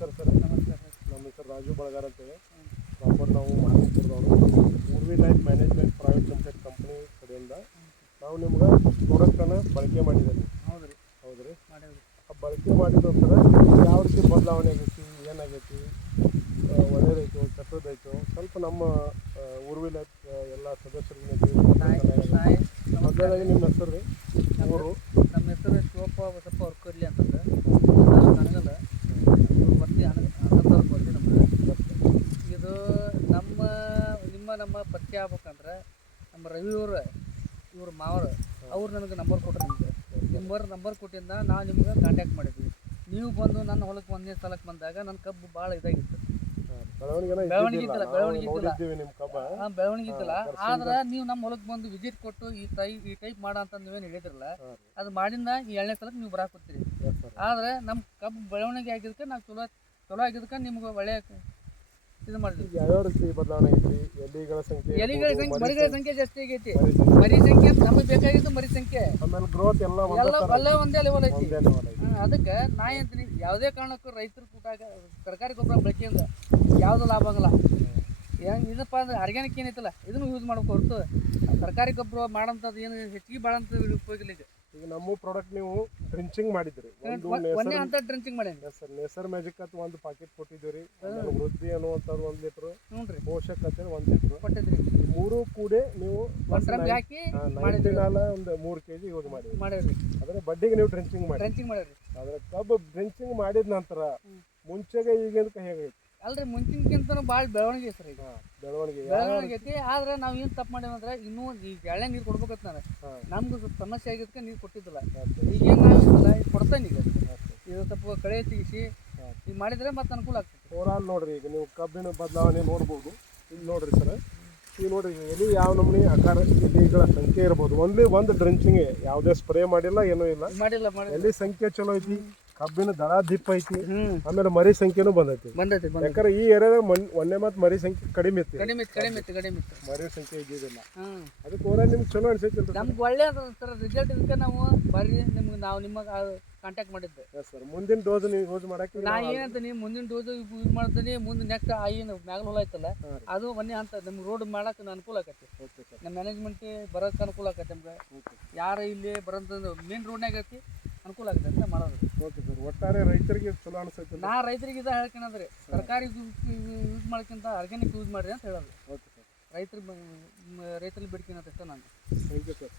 ನಮಸ್ಕಾರ ಸರ್. ನಮಸ್ಕಾರ. ನಮ್ಮ ಹೆಸರು ರಾಜು ಬಳಗಾರ್ ಅಂತೇಳಿ. ಪ್ರಾಪರ್ ನಾವು ಮಾರ್ಕೆಟ್ದವರು Urvi life management private limited company ಕಡೆಯಿಂದ ನಾವು ನಿಮ್ಗೆ ಪ್ರಾಡಕ್ಟನ್ನು ಬಳಕೆ ಮಾಡಿದ್ದೀವಿ. ಹೌದ್ರಿ ಹೌದ್ರಿ. ಮಾಡೇವ್ರಿ. ಆ ಬಳಕೆ ಮಾಡಿದ ನಂತರ ಯಾವ ರೀತಿ ಬದಲಾವಣೆ ಆಗೈತಿ, ಏನಾಗೈತಿ, ಒಳ್ಳೇದಾಯ್ತು ಕೆಟ್ಟದಾಯ್ತು, ಸ್ವಲ್ಪ ನಮ್ಮ ಊರ್ವಿ ಲೈಫ್ ಎಲ್ಲ ಸದಸ್ಯರಿಗೆ ಮೊದಲಾಗಿ ನಿಮ್ಮ ಹೆಸರು ರೀ, ಊರು? ನಮ್ಮ ಹೆಸರು ಶಿವಪ್ಪ ಬಸಪ್ಪ ಹೊರ್ಕೊಡ್ಲಿ ಅಂತಂದ್ರೆ ನನಗಲ್ಲ ಬರ್ತಿ ಅನ್ನದವ್ರು ಬರ್ತಿ ನಮ್ಗೆ. ಇದು ನಮ್ಮ ಪರಿಚಯ ಆಗ್ಬೇಕಂದ್ರೆ ನಮ್ಮ ರವಿಯವ್ರು ಇವ್ರ ಮಾವರು ಅವ್ರು ನನಗೆ ನಂಬರ್ ಕೊಟ್ಟರು. ನಿಮ್ಗೆ ನಂಬರ್ ಕೊಟ್ಟಿಂದ ನಾವು ನಿಮ್ಗೆ ಕಾಂಟ್ಯಾಕ್ಟ್ ಮಾಡಿದ್ವಿ. ನೀವು ಬಂದು ನನ್ನ ಹೊಲಕ್ಕೆ ಒಂದೇ ಸಲಕ್ಕೆ ಬಂದಾಗ ನನ್ನ ಕಬ್ಬು ಭಾಳ ಇದಾಗಿತ್ತು, ಬೆಳವಣಿಗೆ ಇದ್ದಿಲ್ಲ. ಆದ್ರೆ ನೀವು ನಮ್ಮ ಹೊಲಕ್ಕೆ ಬಂದು ವಿಸಿಟ್ ಕೊಟ್ಟು ಈ ಟೈಪ್ ಮಾಡ ಅಂತ ನೀವೇನು ಹೇಳಿದ್ರಲ್ಲ, ಅದು ಮಾಡಿಂದ ಈ 2ನೇ ಸಲಕ್ಕೆ ನೀವು ಬರಾಕೊತ್ತೀರಿ. ಆದ್ರೆ ನಮ್ಮ ಕಬ್ಬು ಬೆಳವಣಿಗೆ ಆಗಿದ್ದಕ್ಕೆ ನಾವು ಚಲೋ ಆಗಿದ್ದಕ್ಕೆ ನಿಮ್ಗೆ ಒಳ್ಳೆಯ ಇದು ಮಾಡಿದ್ವಿ. ಯಾವ ರೀತಿ ಬದಲಾವಣೆ ಆಗೈತಿ? ಮರಿಗಳ ಸಂಖ್ಯೆ ಜಾಸ್ತಿ ಆಗೈತಿ. ಮರಿ ಸಂಖ್ಯೆ ನಮಗೆ ಬೇಕಾಗಿದ್ದು ಮರಿ ಸಂಖ್ಯೆ, ಆಮೇಲೆ ಗ್ರೋತ್ ಎಲ್ಲ ಒಂದೇ ಲೆವೆಲ್ ಐತಿ. ಅದಕ್ಕೆ ನಾ ಅಂತೀನಿ, ಯಾವುದೇ ಕಾರಣಕ್ಕೂ ರೈತರ ಕೂಟಾಗ ಸರ್ಕಾರಿ ಗೊಬ್ಬರ ಬಳಕೆಯಿಂದ ಯಾವುದು ಲಾಭ ಆಗಲ್ಲ. ಇದಪ್ಪ ಅಂದ್ರೆ ಆರ್ಗ್ಯಾನಿಕ್ ಏನೈತಲ್ಲ ಇದನ್ನು ಯೂಸ್ ಮಾಡ್ಬೇಕು ಹೊರತು ಸರ್ಕಾರಿ ಗೊಬ್ಬರ ಮಾಡೋಂಥದ್ದು ಏನು ಹೆಚ್ಚಿಗೆ ಭಾಳಂತ ಉಪಯೋಗ ಇಲ್ಲ. ಈಗ ನಮ್ಮ ಪ್ರಾಡಕ್ಟ್ ನೀವು ಡ್ರಿಂಚಿಂಗ್ ಮಾಡಿದ್ರಿ, ಒಂದೇ ಅಂತ ಡ್ರಿಂಚಿಂಗ್ ಮಾಡೇನಿ ಸರ್. ನೇಸರ್ ಮ್ಯಾಜಿಕ್ ಅಂತ ಒಂದು ಪಾಕೆಟ್ ಕೊಟ್ಟಿದ್ದೀವಿ ರೀ. ವೃದ್ಧಿ ಅನ್ನುವಂಥದ್ದು 1 ಲೀಟ್ರು, ಪೋಷಕ್ ಅಂತ 1 ಲೀಟ್ರು ಕೊಟ್ಟಿದ್ರಿ. ಮೂರು ಕೂಡಿ ನೀವು ಹಾಕಿ ಒಂದು 3 kg ಯೂಸ್ ಮಾಡಿದ್ರಿ. ಅದ್ರ ಬಡ್ಡಿಗೆ ನೀವು ಡ್ರಿಂಚಿಂಗ್ ಮಾಡಿದ್ರಿ. ಅದ್ರ ಕಬ್ಬು ಡ್ರಿಂಚಿಂಗ್ ಮಾಡಿದ ನಂತರ ಮುಂಚೆಗೆ ಈಗಿನ ಹೇಗೈತಿ? ಅಲ್ರಿ, ಮುಂಚಿನಕ್ಕಿಂತ ಭಾಳ ಬೆಳವಣಿಗೆ ಐತ್ರಿ. ಈಗ ಬೆಳವಣಿಗೆ ಐತಿ. ಆದ್ರೆ ನಾವು ಏನು ತಪ್ಪು ಮಾಡೇವಂದ್ರೆ ಇನ್ನೂ ಈಗ ಎಳೆ ನೀರು ಕೊಡ್ಬೇಕತ್ ನಾನು ನಮ್ಗೆ ಸ್ವಲ್ಪ ಸಮಸ್ಯೆ ಆಗಿದ್ದಕ್ಕೆ ನೀರು ಕೊಟ್ಟಿದ್ದಿಲ್ಲ. ಈಗೇನು ಆಗಿಲ್ಲ, ಈಗ ಕೊಡ್ತೇನೆ. ಈಗ ಇದು ಸ್ವಲ್ಪ ಕಳೆ ತೆಗಿಸಿ ಈಗ ಮಾಡಿದ್ರೆ ಮತ್ತೆ ಅನುಕೂಲ ಆಗ್ತದೆ. ಓವರಾಲ್ ನೋಡ್ರಿ, ಈಗ ನೀವು ಕಬ್ಬಿನ ಬದಲಾವಣೆ ನೋಡ್ಬೋದು. ಇಲ್ಲಿ ನೋಡ್ರಿ ಸರ್, ಈಗ ನೋಡ್ರಿ ಎಲ್ಲಿ ಯಾವ ನಮೂನಿ ಆಕಾರ ಎಲಿಗಳ ಸಂಖ್ಯೆ ಇರ್ಬೋದು. ಒಂದು ಡ್ರಿಂಚಿಂಗ್ ಯಾವುದೇ ಸ್ಪ್ರೇ ಮಾಡಿಲ್ಲ, ಏನೂ ಇಲ್ಲ. ಎಲ್ಲಿ ಸಂಖ್ಯೆ ಚಲೋ ಐತಿ, ಕಬ್ಬಿನ ದಳ ದಿಪ್ಪ ಐತಿ, ಆಮೇಲೆ ಮರಿ ಸಂಖ್ಯೆನೂ ಬಂದೈತಿ. ಯಾಕಂದ್ರೆ ಈ ಏರಿಯಾದಾಗ ಮೊನ್ನೆ ಮತ್ತು ಮರಿ ಸಂಖ್ಯೆ ಕಡಿಮೆ ಐತಿ. ಮರಿ ಸಂಖ್ಯೆ ಇದ್ದಿದ್ದಿಲ್ಲ. ಅದಕ್ಕೆ ಓವರಾಲ್ ನಿಮ್ಗೆ ಚಲೋ ಅನ್ಸೈತಿ. ನಮ್ಗೆ ಒಳ್ಳೆ ರಿಸಲ್ಟ್ ಇದಕ್ಕೆ ನಾವು ಬರ್ರಿ ನಿಮಗೆ ಕಾಂಟ್ಯಾಕ್ಟ್ ಮಾಡಿದ್ದೆ ಸರ್. ಮುಂದಿನ ಡೋಸ್ ನೀವು ಯೂಸ್ ಮಾಡಕ್ಕೆ ನಾ ಏನಂತೀನಿ, ಮುಂದಿನ ಡೋಸ್ ಯೂಸ್ ಮಾಡ್ತೀನಿ. ಮುಂದೆ ನೆಕ್ಸ್ಟ್ ಏನು ಮ್ಯಾಗಲ ಹೊಲ ಐತಲ್ಲ ಅದು ಒಂದೇ ಅಂತ ನಮ್ಗೆ ರೋಡ್ ಮಾಡಕ್ಕೆ ಅನುಕೂಲ ಆಕತಿ. ನಮ್ಮ ಮ್ಯಾನೇಜ್ಮೆಂಟ್ ಬರೋಕ್ಕೆ ಅನುಕೂಲ ಆಕತಿ. ನಮ್ಗೆ ಯಾರು ಇಲ್ಲಿ ಬರೋಂಥ ಮೇನ್ ರೋಡ್ನಾಗ ಐತಿ ಅನುಕೂಲ ಆಗುತ್ತೆ ಅಂತ ಮಾಡೋದು. Okay sir. ಒಟ್ಟಾರೆ ರೈತರಿಗೆ ಚಲೋ ಅನಿಸ್ತೈತಿ. ನಾ ರೈತರಿಗೆ ಇದ ಹೇಳ್ಕೊಳದ್ರಿ, ಸರ್ಕಾರಿ ಯೂಸ್ ಮಾಡೋಕ್ಕಿಂತ ಆರ್ಗ್ಯಾನಿಕ್ ಯೂಸ್ ಮಾಡಿರಿ ಅಂತ ಹೇಳೋದು. Okay sir. ರೈತರಿಗೆ ಬೇಡ್ಕಿನ ಅಷ್ಟೇ ನಾನು. Thank you sir.